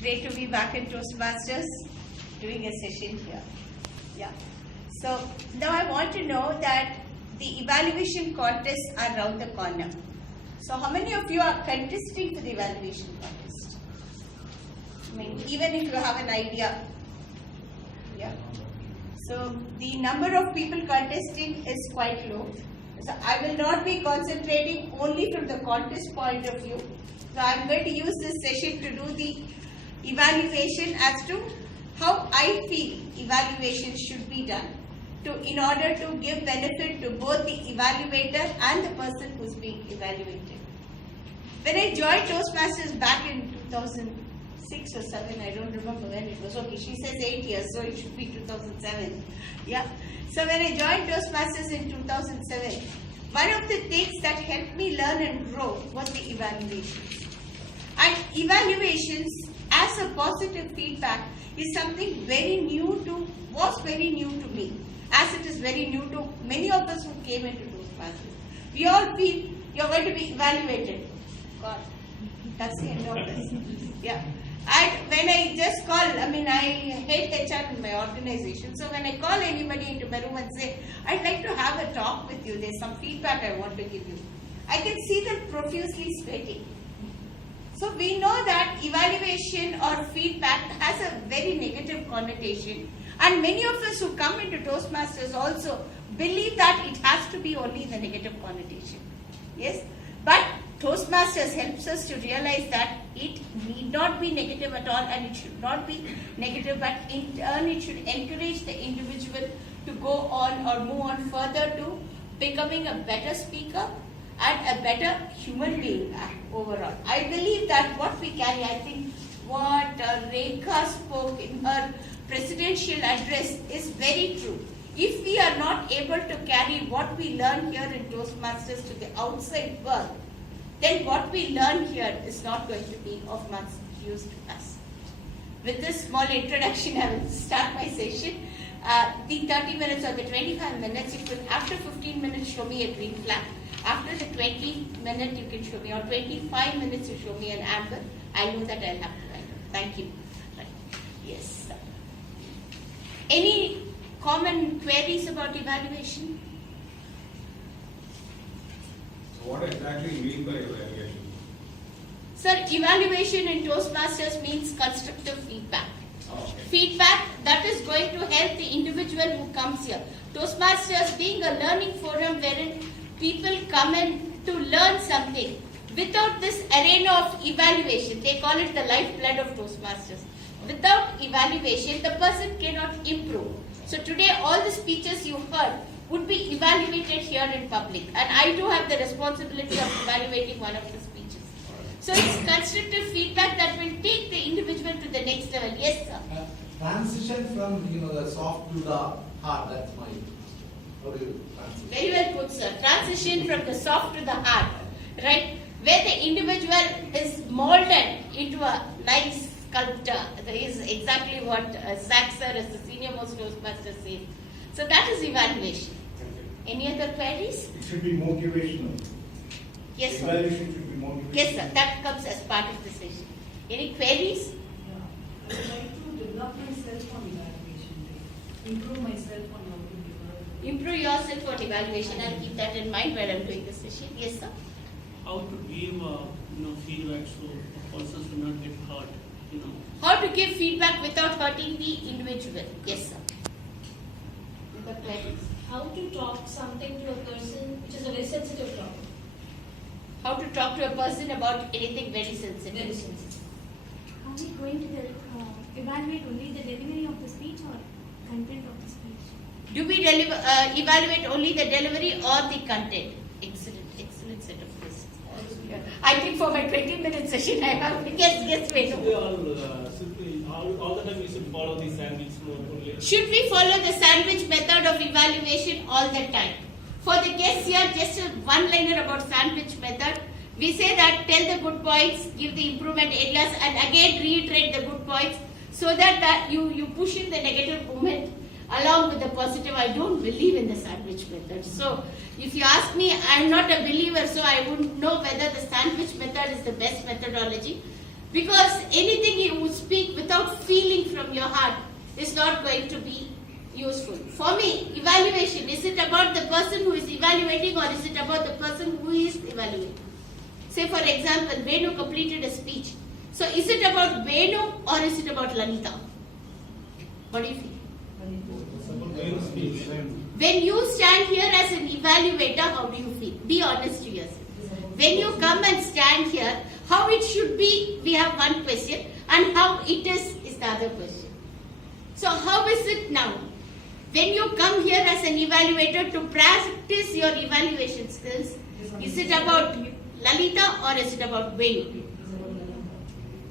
Great to be back in Toastmasters doing a session here. Yeah. So now I want to know that the evaluation contests are around the corner. So how many of you are contesting for the evaluation contest? I mean, even if you have an idea. Yeah. So the number of people contesting is quite low. So I will not be concentrating only from the contest point of view. So I am going to use this session to do the evaluation as to how I feel evaluation should be done in order to give benefit to both the evaluator and the person who is being evaluated. When I joined Toastmasters back in 2006 or 7, I don't remember when it was. Okay, she says 8 years, so it should be 2007. Yeah. So when I joined Toastmasters in 2007, one of the things that helped me learn and grow was the evaluations. And evaluations as a positive feedback is something was very new to me, as it is very new to many of us who came into Toastmasters. We all feel you're going to be evaluated. God, that's the end of this. Yeah. And when I just call, I hate HR in my organization. So when I call anybody into my room and say, I'd like to have a talk with you, there's some feedback I want to give you, I can see them profusely sweating. So we know that evaluation or feedback has a very negative connotation. And many of us who come into Toastmasters also believe that it has to be only the negative connotation. Yes? But Toastmasters helps us to realize that it need not be negative at all, and it should not be negative, but in turn it should encourage the individual to go on or move on further to becoming a better speaker and a better human being overall. I believe that what we carry, I think what Rekha spoke in her presidential address is very true. If we are not able to carry what we learn here in Toastmasters to the outside world, then what we learn here is not going to be of much use to us. With this small introduction, I will start my session. The 30 minutes or the 25 minutes, you could after 15 minutes show me a green flag. After the 20 minutes you can show me, or 25 minutes you show me an amber, I know that I'll have to write. Thank you. Right. Yes. Any common queries about evaluation? What exactly you mean by evaluation? Sir, evaluation in Toastmasters means constructive feedback. Oh, okay. Feedback that is going to help the individual who comes here. Toastmasters being a learning forum wherein people come in to learn something. Without this arena of evaluation, they call it the lifeblood of Toastmasters. Without evaluation, the person cannot improve. So today all the speeches you heard would be evaluated here in public. And I do have the responsibility of evaluating one of the speeches. So it's constructive feedback that will take the individual to the next level. Yes, sir. Transition from the soft to the hard. That's my. How do you transition? Very well put, sir. Transition from the soft to the hard, right? Where the individual is molded into a nice sculptor. That is exactly what Zach sir as the senior most Toastmaster says. So that is evaluation. Any other queries? It should be motivational. Yes, sir. Evaluation should be motivational. Yes, sir. That comes as part of the session. Any queries? I would like to develop myself on evaluation day. Improve myself on how to evaluate. Improve yourself on evaluation. I'll keep that in mind while I'm doing the session. Yes, sir. How to give feedback so a person should not get hurt. How to give feedback without hurting the individual. Yes, sir. Any other queries? How to talk something to a person which is a very sensitive topic. How to talk to a person about anything very sensitive. Very sensitive. Are we going to evaluate only the delivery of the speech or content of the speech? Do we evaluate only the delivery or the content? Excellent set of questions. I think for my 20-minute session, I have to guess wait. All the time we should follow the sandwich mode only. Should we follow the sandwich method of evaluation all the time? For the guests here, just a one-liner about sandwich method. We say that tell the good points, give the improvement areas, and again reiterate the good points so that you push in the negative movement along with the positive. I don't believe in the sandwich method. So if you ask me, I'm not a believer, so I wouldn't know whether the sandwich method is the best methodology. Because anything you speak without feeling from your heart is not going to be useful. For me, evaluation, is it about the person who is evaluating or is it about the person who is evaluating? Say for example, Venu completed a speech. So is it about Venu or is it about Lalita? What do you feel? When you stand here as an evaluator, how do you feel? Be honest to yourself. When you come and stand here, how it should be, we have one question, and how it is the other question. So how is it now? When you come here as an evaluator to practice your evaluation skills, is it about Lalita or is it about Venu?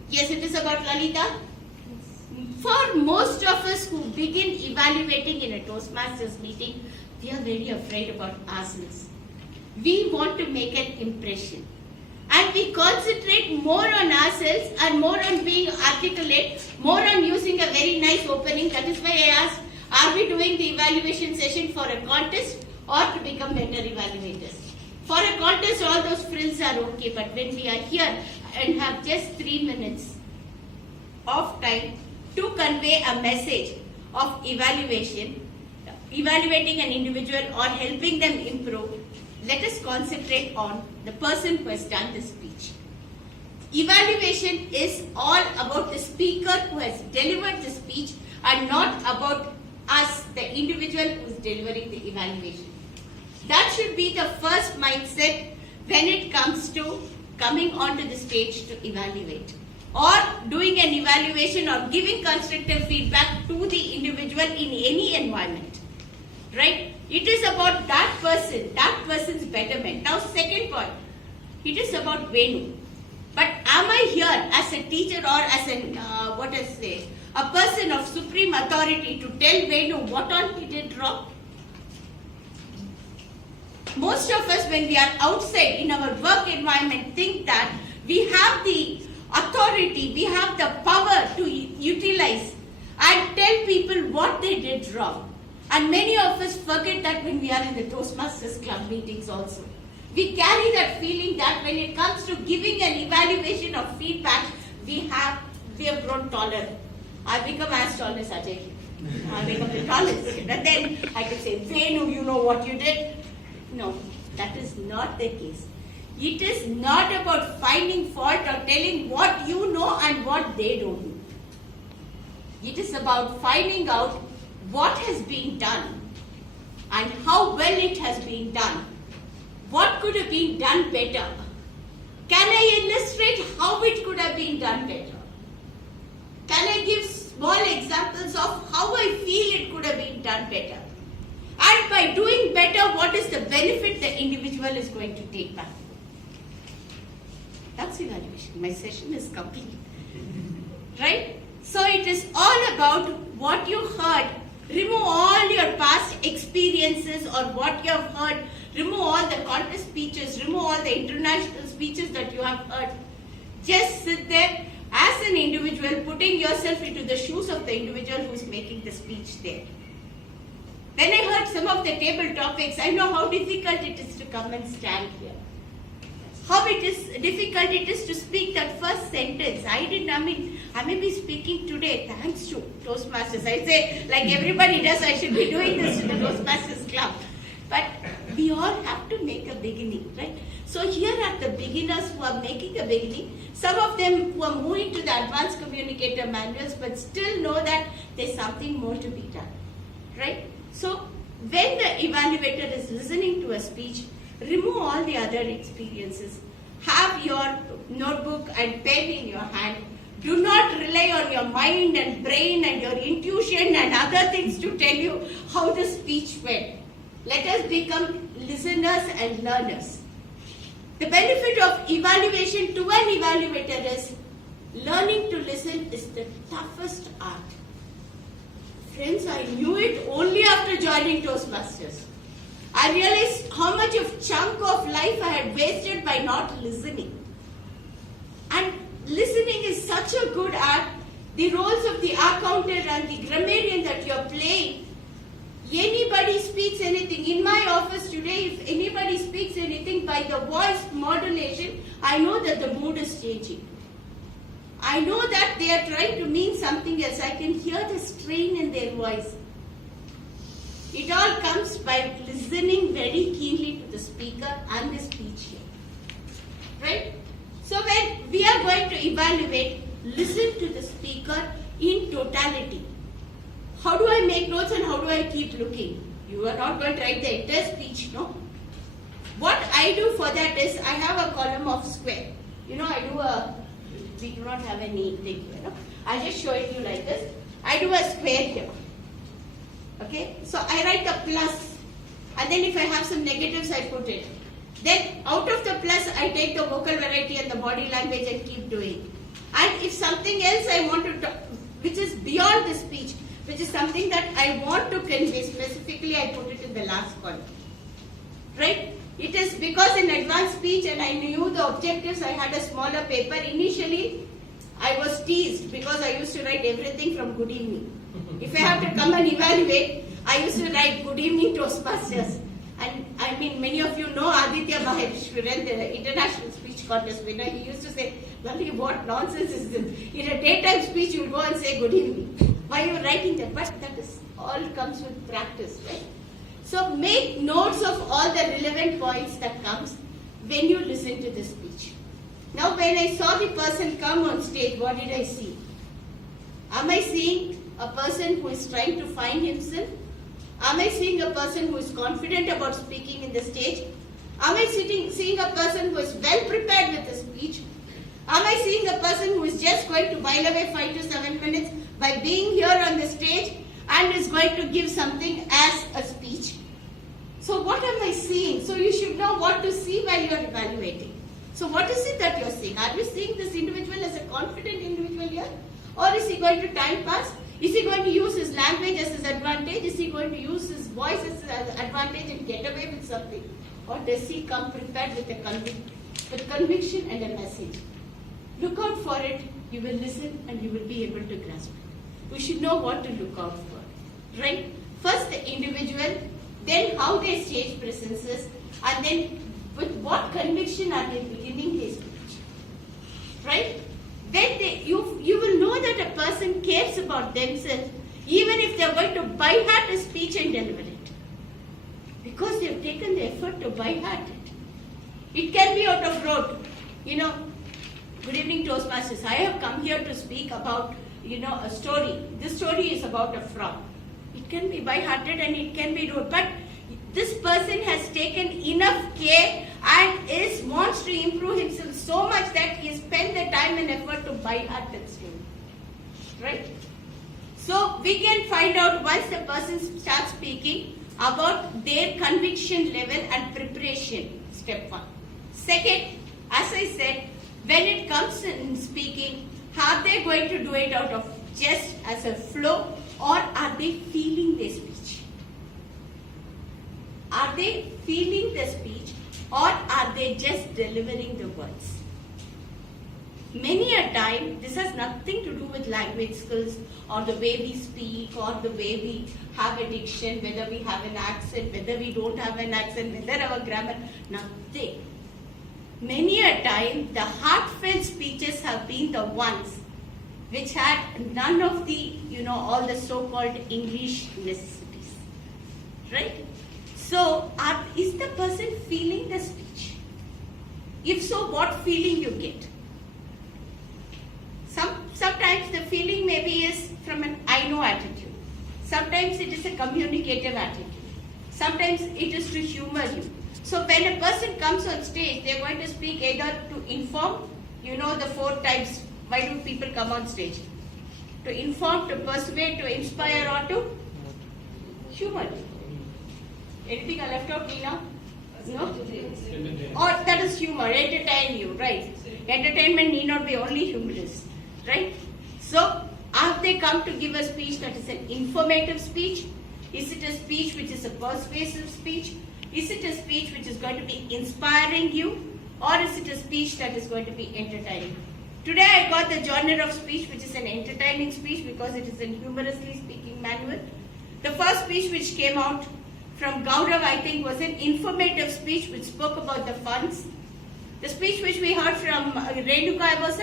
Yes, it is about Lalita. For most of us who begin evaluating in a Toastmasters meeting, we are very afraid about ourselves. We want to make an impression. And we concentrate more on ourselves and more on being articulate, more on using a very nice opening. That is why I asked, are we doing the evaluation session for a contest or to become better evaluators? For a contest, all those frills are okay, but when we are here and have just 3 minutes of time to convey a message of evaluation, evaluating an individual or helping them improve, let us concentrate on the person who has done the speech. Evaluation is all about the speaker who has delivered the speech and not about us, the individual who is delivering the evaluation. That should be the first mindset when it comes to coming onto the stage to evaluate or doing an evaluation or giving constructive feedback to the individual in any environment. Right? It is about that person's betterment. Now, second point, it is about Venu. But am I here as a teacher or as a person of supreme authority to tell Venu what all he did wrong? Most of us, when we are outside in our work environment, think that we have the authority, we have the power to utilize and tell people what they did wrong. And many of us forget that when we are in the Toastmasters Club meetings also. We carry that feeling that when it comes to giving an evaluation of feedback, we have grown taller. I become as tall as Ajay. I become the tallest. And then I could say, Venu, you know what you did? No, that is not the case. It is not about finding fault or telling what you know and what they don't know. It is about finding out what has been done and how well it has been done. What could have been done better? Can I illustrate how it could have been done better? Can I give small examples of how I feel it could have been done better? And by doing better, what is the benefit the individual is going to take back? That's evaluation. My session is complete. Right? So it is all about what you heard. Remove all your past experiences or what you have heard. Remove all the contest speeches. Remove all the international speeches that you have heard. Just sit there as an individual, putting yourself into the shoes of the individual who is making the speech there. When I heard some of the table topics, I know how difficult it is to come and stand here. How difficult it is to speak that first sentence. I may be speaking today thanks to Toastmasters. I say, like everybody does, I should be doing this to the Toastmasters Club. But we all have to make a beginning, right? So here are the beginners who are making a beginning. Some of them who are moving to the advanced communicator manuals, but still know that there's something more to be done, right? So when the evaluator is listening to a speech, remove all the other experiences. Have your notebook and pen in your hand. Do not rely on your mind and brain and your intuition and other things to tell you how the speech went. Let us become listeners and learners. The benefit of evaluation to an evaluator is learning to listen is the toughest art. Friends, I knew it only after joining Toastmasters. I realized how much of chunk of life I had wasted by not listening. And listening is such a good art. The roles of the accountant and the grammarian that you are playing. Anybody speaks anything. In my office today, if anybody speaks anything by the voice modulation, I know that the mood is changing. I know that they are trying to mean something else. I can hear the strain in their voice. It all comes by listening very keenly to the speaker and the speech here. Right? So when we are going to evaluate, listen to the speaker in totality. How do I make notes and how do I keep looking? You are not going to write the entire speech, no? What I do for that is, I have a column of square. You know, we do not have any thing here, no? I just show it you like this. I do a square here. Okay? So I write a plus, and then if I have some negatives, I put it. Then out of the plus, I take the vocal variety and the body language and keep doing. And if something else I want to talk, which is beyond the speech, which is something that I want to convey specifically, I put it in the last column. Right? It is because in advanced speech and I knew the objectives, I had a smaller paper. Initially, I was teased because I used to write everything from good evening. If I have to come and evaluate, I used to write good evening Toastmasters. And I mean, many of you know Aditya Maheshwaran, the international speech contest winner. He used to say, Lalli, what nonsense is this? In a daytime speech, you will go and say good evening. Why are you writing that? But that is all comes with practice, right? So make notes of all the relevant points that comes when you listen to the speech. Now when I saw the person come on stage, what did I see? Am I seeing a person who is trying to find himself? Am I seeing a person who is confident about speaking in the stage? Am I seeing a person who is well prepared with the speech? Am I seeing a person who is just going to while away 5 to 7 minutes by being here on the stage and is going to give something as a speech? So what am I seeing? So you should know what to see while you are evaluating. So what is it that you are seeing? Are you seeing this individual as a confident individual here? Or is he going to time pass? Is he going to use his language as his advantage? Is he going to use his voice as his advantage and get away with something? Or does he come prepared with conviction and a message? Look out for it. You will listen and you will be able to grasp it. We should know what to look out for. Right? First the individual, then how their stage presence is, and then with what conviction are they beginning their speech. Right? Then you will know that a person cares about themselves even if they are going to by heart a speech and deliver it. Because they have taken the effort to by heart it. It can be out of rote. You know, good evening Toastmasters. I have come here to speak about, a story. This story is about a frog. It can be by hearted and it can be rote. But this person has taken enough care and wants to improve himself so much that he has spent the time and effort to by heart that story. Right? So we can find out once the person starts speaking about their conviction level and preparation, step 1. Second, as I said, when it comes in speaking, are they going to do it out of just as a flow or are they feeling their speech? Are they feeling the speech or are they just delivering the words? Many a time, this has nothing to do with language skills or the way we speak or the way we have a diction, whether we have an accent, whether we don't have an accent, whether our grammar, nothing. Many a time, the heartfelt speeches have been the ones which had none of the, all the so-called English necessities. Right? So, is the person feeling the speech? If so, what feeling you get? Sometimes the feeling maybe is from an I know attitude. Sometimes it is a communicative attitude. Sometimes it is to humor you. So when a person comes on stage, they are going to speak either to inform, the 4 types. Why do people come on stage? To inform, to persuade, to inspire, or to humor. Anything I left out, Nina? No? Or that is humor, entertain you, right? Entertainment need not be only humorous, right? So, have they come to give a speech that is an informative speech? Is it a speech which is a persuasive speech? Is it a speech which is going to be inspiring you? Or is it a speech that is going to be entertaining? Today I got the genre of speech which is an entertaining speech because it is a humorously speaking manual. The first speech which came out from Gaurav, I think, was an informative speech which spoke about the funds. The speech which we heard from Renuka was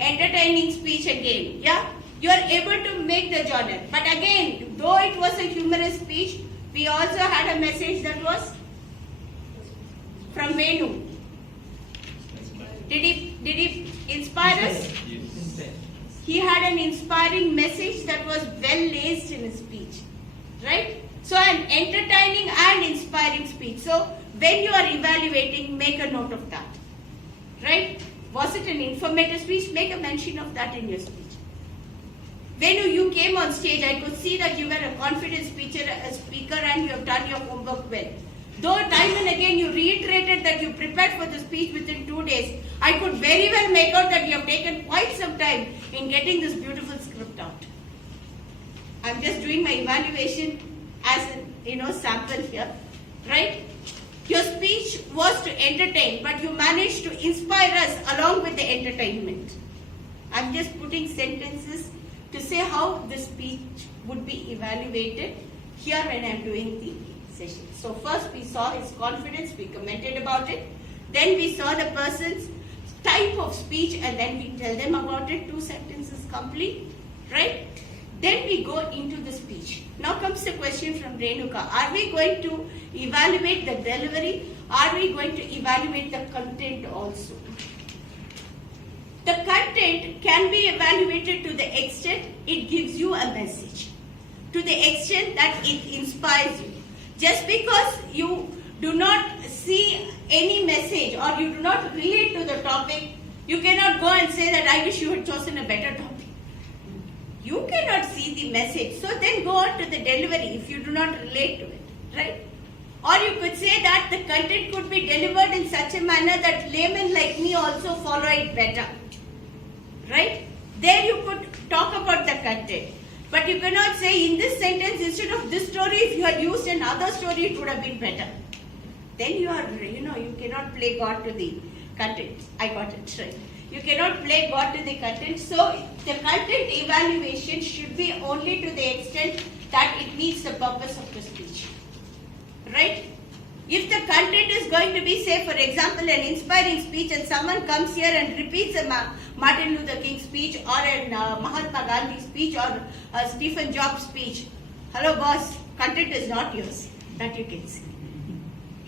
entertaining speech again. Yeah, you are able to make the genre. But again, though it was a humorous speech, we also had a message that was from Venu. Did he inspire us? He had an inspiring message that was well laced in his speech, right? So an entertaining and inspiring speech. So when you are evaluating, make a note of that, right? Was it an informative speech? Make a mention of that in your speech. When you came on stage, I could see that you were a confident speaker and you have done your homework well. Though time and again you reiterated that you prepared for the speech within 2 days, I could very well make out that you have taken quite some time in getting this beautiful script out. I'm just doing my evaluation as a sample here, right? Your speech was to entertain, but you managed to inspire us along with the entertainment. I'm just putting sentences to say how the speech would be evaluated here when I'm doing the session. So first we saw his confidence, we commented about it. Then we saw the person's type of speech and then we tell them about it, 2 sentences complete, right? Then we go into the speech. Now comes the question from Renuka. Are we going to evaluate the delivery? Are we going to evaluate the content also? The content can be evaluated to the extent it gives you a message, to the extent that it inspires you. Just because you do not see any message or you do not relate to the topic, you cannot go and say that I wish you had chosen a better topic. You cannot see the message, so then go on to the delivery if you do not relate to it, right? Or you could say that the content could be delivered in such a manner that laymen like me also follow it better, right? There you could talk about the content. But you cannot say in this sentence, instead of this story, if you had used another story, it would have been better. Then you are, you cannot play God to the content. I got it right. You cannot play God to the content. So the content evaluation should be only to the extent that it meets the purpose of the speech. Right? If the content is going to be, say, for example, an inspiring speech and someone comes here and repeats a Martin Luther King speech or a Mahatma Gandhi speech or a Stephen Jobs speech, hello boss, content is not yours. That you can see.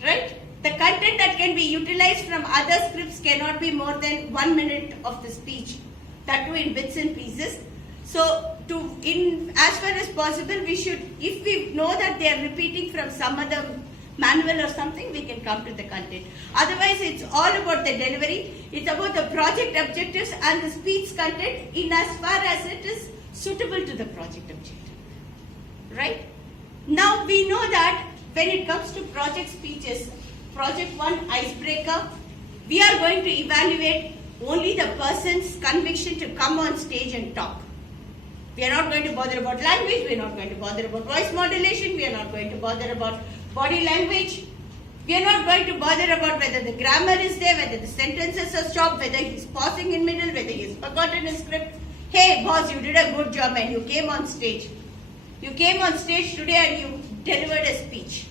Right? The content that can be utilized from other scripts cannot be more than 1 minute of the speech. That too in bits and pieces. So, as far as possible, we should, if we know that they are repeating from some other manual or something, we can come to the content. Otherwise, it's all about the delivery. It's about the project objectives and the speech content in as far as it is suitable to the project objective. Right? Now, we know that when it comes to project speeches, project 1 icebreaker, we are going to evaluate only the person's conviction to come on stage and talk. We are not going to bother about language, we are not going to bother about voice modulation, we are not going to bother about body language. We are not going to bother about whether the grammar is there, whether the sentences are stopped, whether he's pausing in middle, whether he's forgotten his script. Hey boss, you did a good job and you came on stage. You came on stage today and you delivered a speech.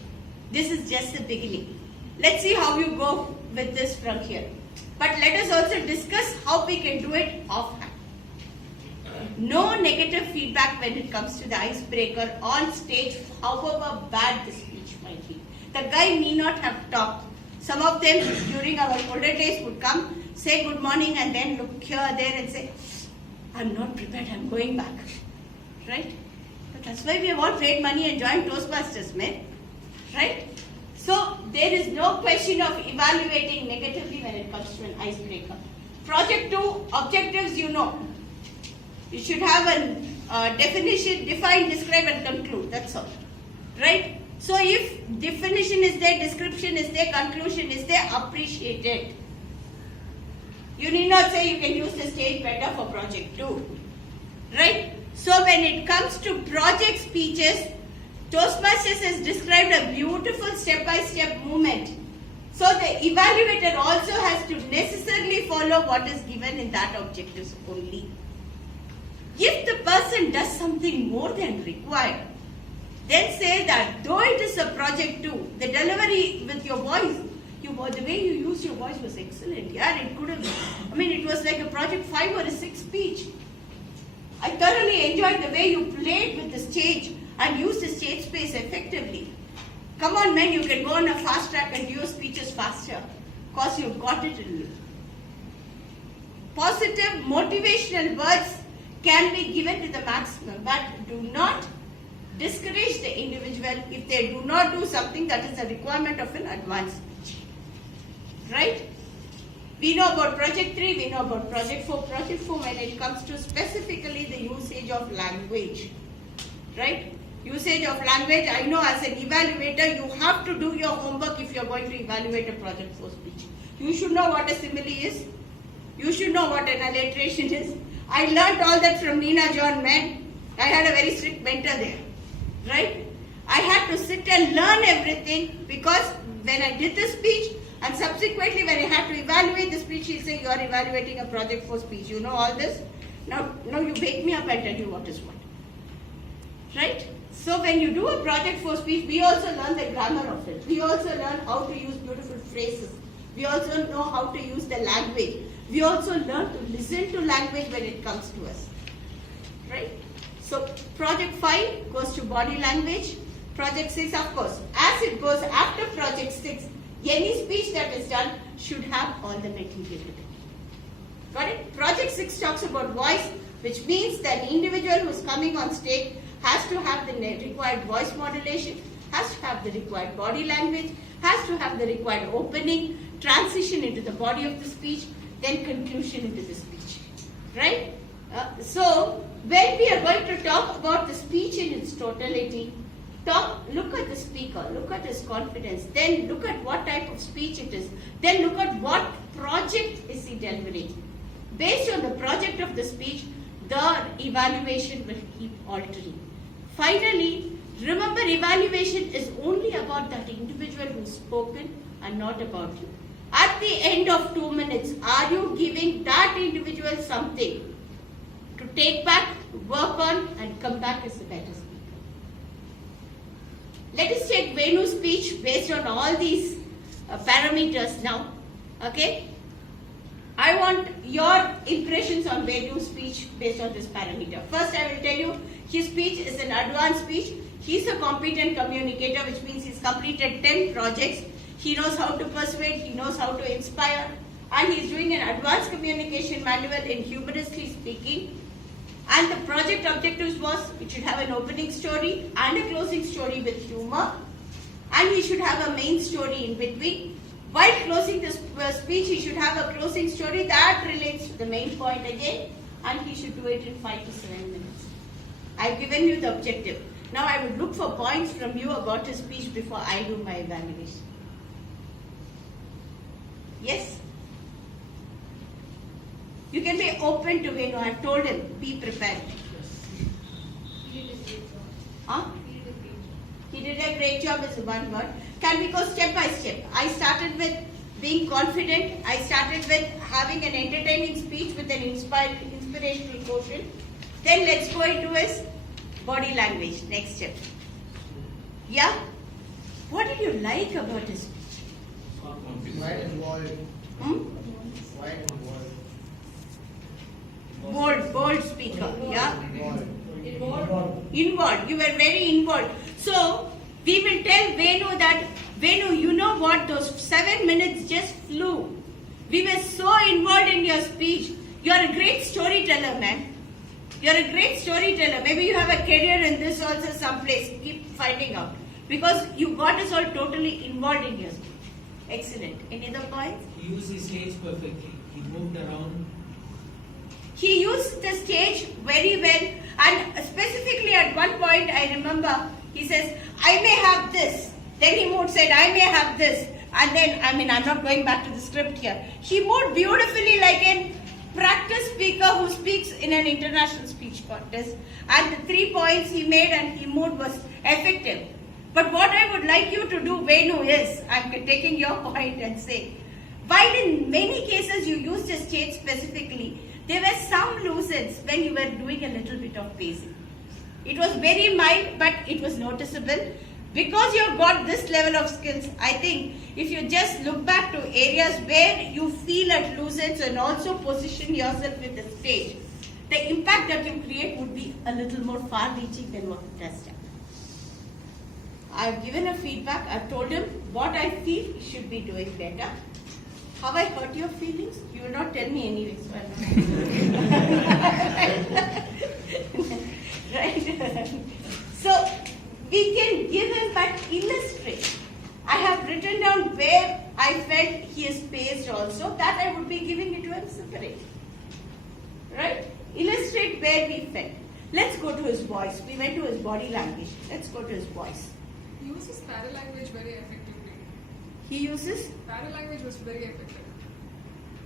This is just the beginning. Let's see how you go with this from here. But let us also discuss how we can do it offhand. No negative feedback when it comes to the icebreaker on stage, however bad the speech might be. The guy need not have talked. Some of them during our older days would come, say good morning and then look here, there and say, I'm not prepared, I'm going back. Right? But that's why we have all paid money and joined Toastmasters, man. Right? So there is no question of evaluating negatively when it comes to an icebreaker. Project 2, objectives you know. You should have a definition, define, describe and conclude. That's all. Right? So if definition is there, description is there, conclusion is there, appreciate it. You need not say you can use the stage better for project 2. Right? So when it comes to project speeches, Toastmasters has described a beautiful step-by-step movement. So the evaluator also has to necessarily follow what is given in that objectives only. If the person does something more than required, then say that though it is a project 2, the delivery with your voice, The way you used your voice was excellent. Yeah, it could have, it was like a Project 5 or a 6 speech. I thoroughly enjoyed the way you played with the stage and used the stage space effectively. Come on, man, you can go on a fast track and do your speeches faster, because you've got it in you. Positive, motivational words can be given to the maximum, but do not discourage the individual if they do not do something that is a requirement of an advanced speech. Right? We know about Project 3, we know about Project 4. Project 4 when it comes to specifically the usage of language. Right? Usage of language, I know as an evaluator, you have to do your homework if you are going to evaluate a Project 4 speech. You should know what a simile is. You should know what an alliteration is. I learnt all that from Nina John Mann. I had a very strict mentor there. Right? I had to sit and learn everything, because when I did the speech and subsequently when I had to evaluate the speech, he said, you are evaluating a Project 4 speech. You know all this? Now you wake me up and tell you what is what. Right? So when you do a Project 4 speech, we also learn the grammar of it. We also learn how to use beautiful phrases. We also know how to use the language. We also learn to listen to language when it comes to us. Right? So Project 5 goes to body language. Project 6, of course, as it goes after Project 6, any speech that is done should have all the material. Got it? Project 6 talks about voice, which means that the individual who is coming on stage has to have the required voice modulation, has to have the required body language, has to have the required opening, transition into the body of the speech, then conclusion into the speech. Right? So, when we are going to talk about the speech in its totality, look at the speaker, look at his confidence, then look at what type of speech it is, then look at what project is he delivering. Based on the project of the speech, the evaluation will keep altering. Finally, remember, evaluation is only about that individual who's spoken and not about you. At the end of 2 minutes, are you giving that individual something to take back, work on, and come back as a better speaker? Let us take Venu's speech based on all these parameters now. Okay? I want your impressions on Venu's speech based on this parameter. First, I will tell you, his speech is an advanced speech. He's a competent communicator, which means he's completed 10 projects. He knows how to persuade, he knows how to inspire, and he's doing an advanced communication manual in humorously speaking. And the project objectives was, it should have an opening story and a closing story with humor, and he should have a main story in between. While closing the speech, he should have a closing story that relates to the main point again, and he should do it in 5 to 7 minutes. I've given you the objective. Now I would look for points from you about his speech before I do my evaluation. Yes? You can be open to Venu. I've told him, be prepared. You did a great job. Huh? You did a great job. He did a great job is one word. Can we go step by step? I started with being confident. I started with having an entertaining speech with an inspirational quotient. Then let's go into his body language. Next step. Yeah? What did you like about his speech? Wide and wide. Wide and wide. Bold speaker. Yeah? Involved. Involved. You were very involved. So, we will tell Venu that, Venu, you know what? Those 7 minutes just flew. We were so involved in your speech. You are a great storyteller, man. You are a great storyteller. Maybe you have a career in this also someplace. Keep finding out. Because you got us all totally involved in your speech. Excellent. Any other points? He used his stage perfectly. He moved around. He used the stage very well, and specifically at one point I remember he says, I may have this. Then he moved, said, I may have this. And then, I'm not going back to the script here. He moved beautifully like a practice speaker who speaks in an international speech contest. And the 3 points he made and he moved was effective. But what I would like you to do, Venu, is, I'm taking your point and saying, while in many cases you used the stage specifically, there were some loose ends when you were doing a little bit of pacing. It was very mild, but it was noticeable. Because you've got this level of skills, I think if you just look back to areas where you feel at loose ends and also position yourself with the stage, the impact that you create would be a little more far-reaching than what it has done. I've given a feedback. I've told him what I feel he should be doing better. Have I hurt your feelings? You will not tell me anyway, so right? So we can give him but illustrate. I have written down where I felt he is paced also. That I would be giving it to him separate. Right? Illustrate where we felt. Let's go to his voice. We went to his body language. Let's go to his voice. He uses paralanguage very effectively. He uses. Paralanguage was very effective.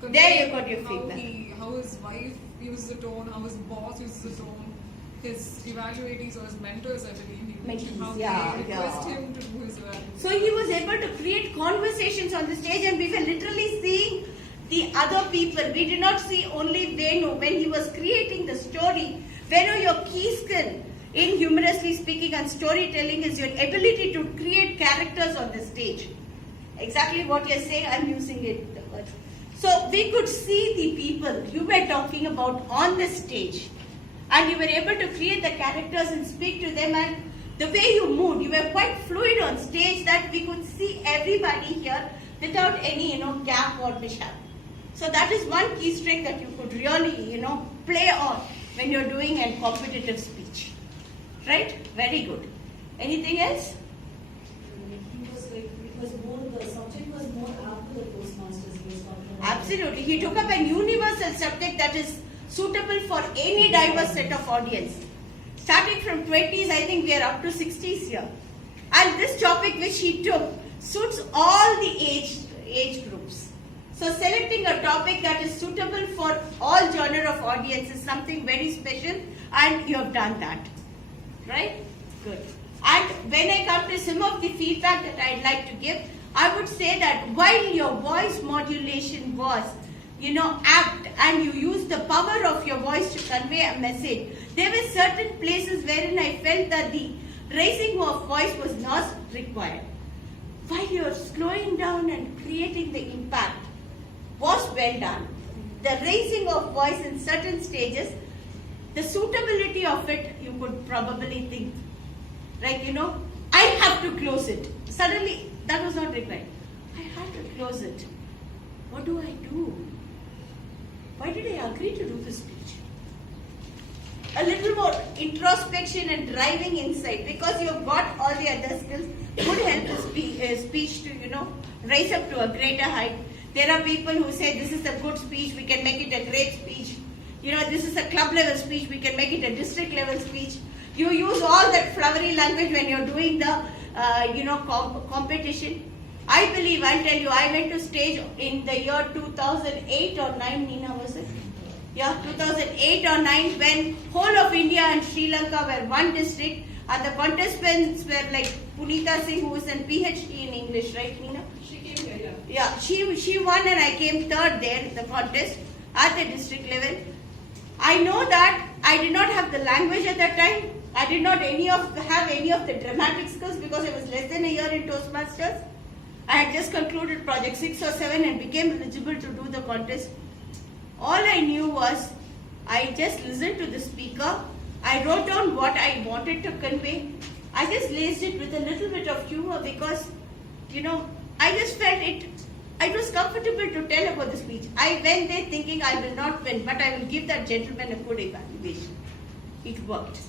There you got your how feedback. How his wife uses the tone, how his boss uses the tone, his evaluatees or his mentors, I believe, he mentioned how Mentees, they request him to do his evaluation. So he was able to create conversations on the stage, and we were literally seeing the other people. We did not see only Venu. When he was creating the story, Venu, your key skill in humorously speaking and storytelling is your ability to create characters on the stage. Exactly what you're saying, I'm using it. So we could see the people you were talking about on the stage, and you were able to create the characters and speak to them, and the way you moved, you were quite fluid on stage that we could see everybody here without any, gap or mishap. So that is one key strength that you could really, play on when you're doing a competitive speech. Right? Very good. Anything else? He was like, it was more, the subject was more apt to the Toastmasters he was talking about. Absolutely. He took up a universal subject that is suitable for any diverse set of audience. Starting from 20s, I think we are up to 60s here. And this topic which he took suits all the age groups. So selecting a topic that is suitable for all genre of audience is something very special, and you have done that. Right? Good. And when I come to some of the feedback that I'd like to give, I would say that while your voice modulation was, apt, and you used the power of your voice to convey a message, there were certain places wherein I felt that the raising of voice was not required. While you're slowing down and creating the impact was well done. The raising of voice in certain stages, the suitability of it, you could probably think, like, I have to close it. Suddenly, that was not required. I had to close it. What do I do? Why did I agree to do this speech? A little more introspection and driving insight, because you've got all the other skills, would help the speech to, rise up to a greater height. There are people who say this is a good speech, we can make it a great speech. This is a club level speech, we can make it a district level speech. You use all that flowery language when you're doing the, competition. I believe, I'll tell you, I went to stage in the year 2008 or 9, Nina, was it? Yeah, 2008 or 9, when whole of India and Sri Lanka were one district, and the contestants were like Punita Singh, who is in PhD in English, right, Nina? She came here, Yeah, she won, and I came third there in the contest at the district level. I know that I did not have the language at that time. I did not have any of the dramatic skills because I was less than a year in Toastmasters. I had just concluded project 6 or 7 and became eligible to do the contest. All I knew was I just listened to the speaker. I wrote down what I wanted to convey. I just laced it with a little bit of humor because, I just felt it was comfortable to tell about the speech. I went there thinking I will not win, but I will give that gentleman a good evaluation. It worked.